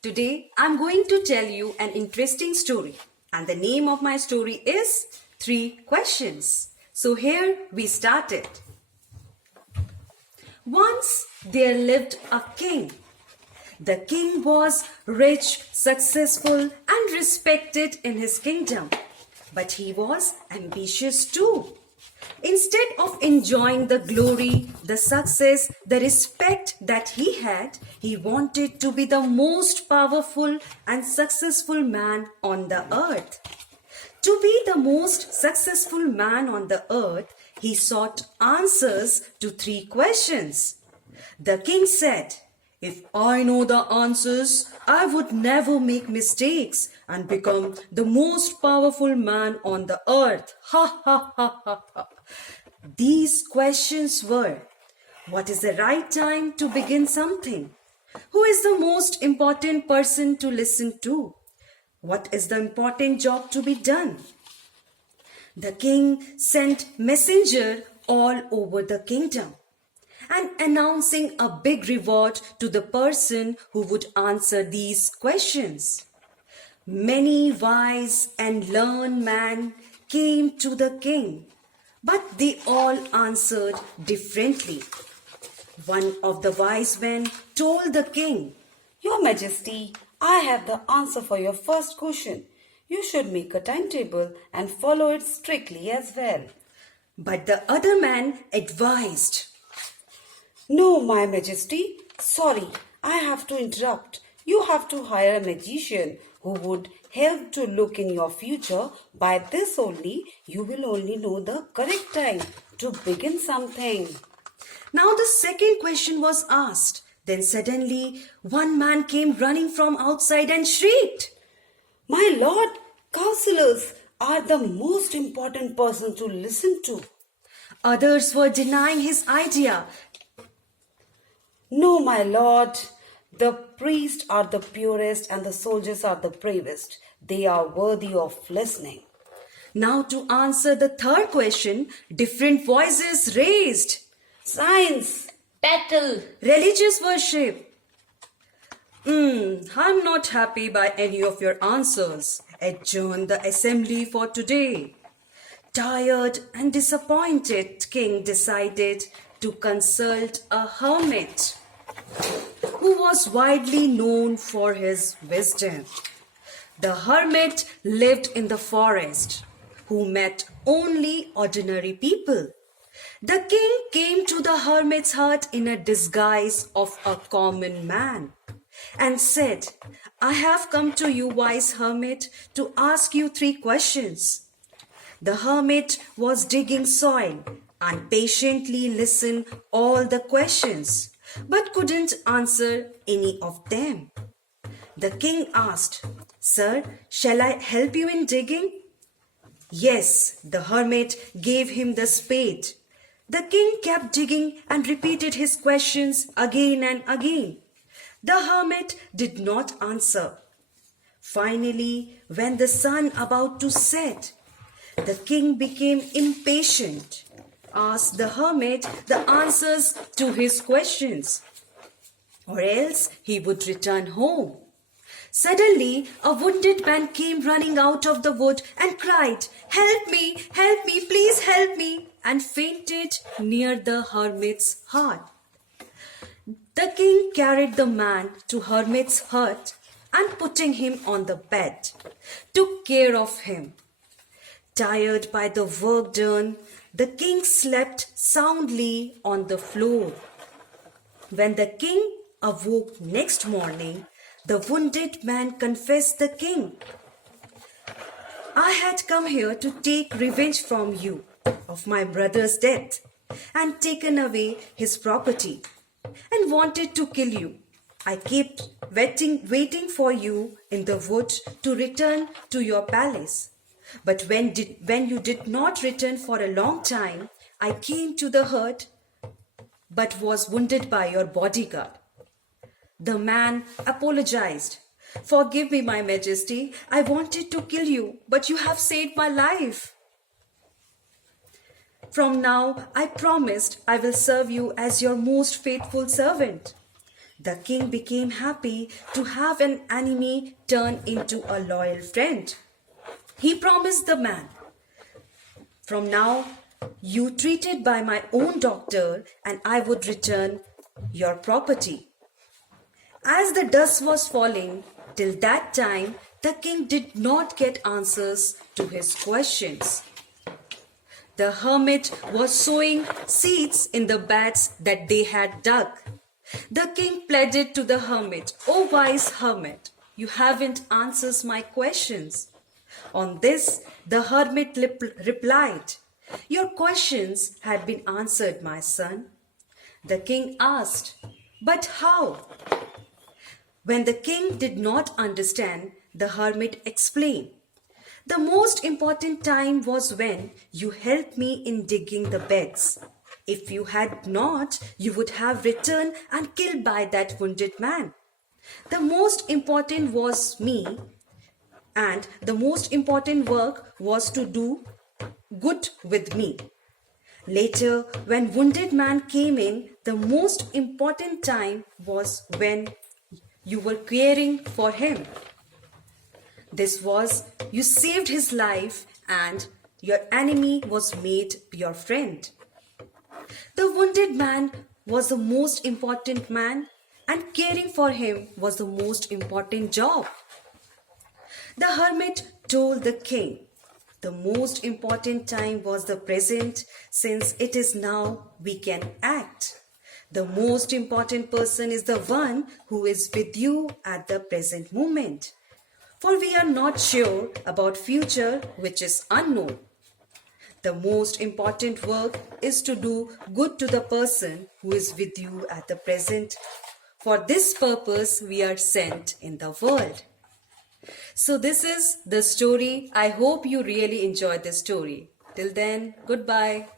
Today I'm going to tell you an interesting story, and the name of my story is Three Questions. So here we start it. Once there lived a king. The king was rich, successful, and respected in his kingdom, but he was ambitious too. Instead of enjoying the glory, the success, the respect that he had, he wanted to be the most powerful and successful man on the earth. To be the most successful man on the earth, he sought answers to three questions. The king said, "If I know the answers, I would never make mistakes and become the most powerful man on the earth." Ha ha ha ha ha. These questions were: what is the right time to begin something? Who is the most important person to listen to? What is the important job to be done? The king sent messenger all over the kingdom and announcing a big reward to the person who would answer these questions. Many wise and learned men came to the king, but they all answered differently. One of the wise men told the king, "Your Majesty, I have the answer for your first question. You should make a timetable and follow it strictly as well." But the other man advised, "No, my Majesty. Sorry, I have to interrupt. You have to hire a magician who would help to look in your future. By this only, you will only know the correct time to begin something." Now the second question was asked. Then suddenly one man came running from outside and shrieked, "My lord, counselors are the most important person to listen to." Others were denying his idea. "No, my lord, the priests are the purest and the soldiers are the bravest. They are worthy of listening." Now to answer the third question, different voices raised. "Science, battle, Religious worship. I'm not happy by any of your answers. Adjourn the assembly for today." Tired and disappointed, king decided to consult a hermit who was widely known for his wisdom. The hermit lived in the forest, who met only ordinary people. The king came to the hermit's hut in a disguise of a common man and said, "I have come to you, wise hermit, to ask you three questions." The hermit was digging soil and patiently listened all the questions, but couldn't answer any of them. The king asked, "Sir, shall I help you in digging?" "Yes," the hermit gave him the spade. The king kept digging and repeated his questions again and again. The hermit did not answer. Finally, when the sun about to set, the king became impatient, asked the hermit the answers to his questions, or else he would return home. Suddenly, a wounded man came running out of the wood and cried, help me, please help me," and fainted near the hermit's hut. The king carried the man to hermit's hut and putting him on the bed, took care of him. Tired by the work done, the king slept soundly on the floor. When the king awoke next morning, the wounded man confessed the king, "I had come here to take revenge from you of my brother's death and taken away his property and wanted to kill you. I kept waiting for you in the wood to return to your palace. But when you did not return for a long time, I came to the hut but was wounded by your bodyguard." The man apologized. "Forgive me, my majesty. I wanted to kill you, but you have saved my life. From now, I promised I will serve you as your most faithful servant." The king became happy to have an enemy turn into a loyal friend. He promised the man, "From now, you treated by my own doctor, and I would return your property." As the dusk was falling, till that time, the king did not get answers to his questions. The hermit was sowing seeds in the beds that they had dug. The king pleaded to the hermit, "O wise hermit, you haven't answered my questions." On this, the hermit replied, "Your questions had been answered, my son." The king asked, "But how?" When the king did not understand, the hermit explained, "The most important time was when you helped me in digging the beds. If you had not, you would have returned and killed by that wounded man. The most important was me, and the most important work was to do good with me. Later, when wounded man came in, the most important time was when you were caring for him. This was, you saved his life and your enemy was made your friend. The wounded man was the most important man and caring for him was the most important job." The hermit told the king, "The most important time was the present, since it is now we can act. The most important person is the one who is with you at the present moment. For we are not sure about future which is unknown. The most important work is to do good to the person who is with you at the present. For this purpose we are sent in the world." So this is the story. I hope you really enjoyed the story. Till then, goodbye.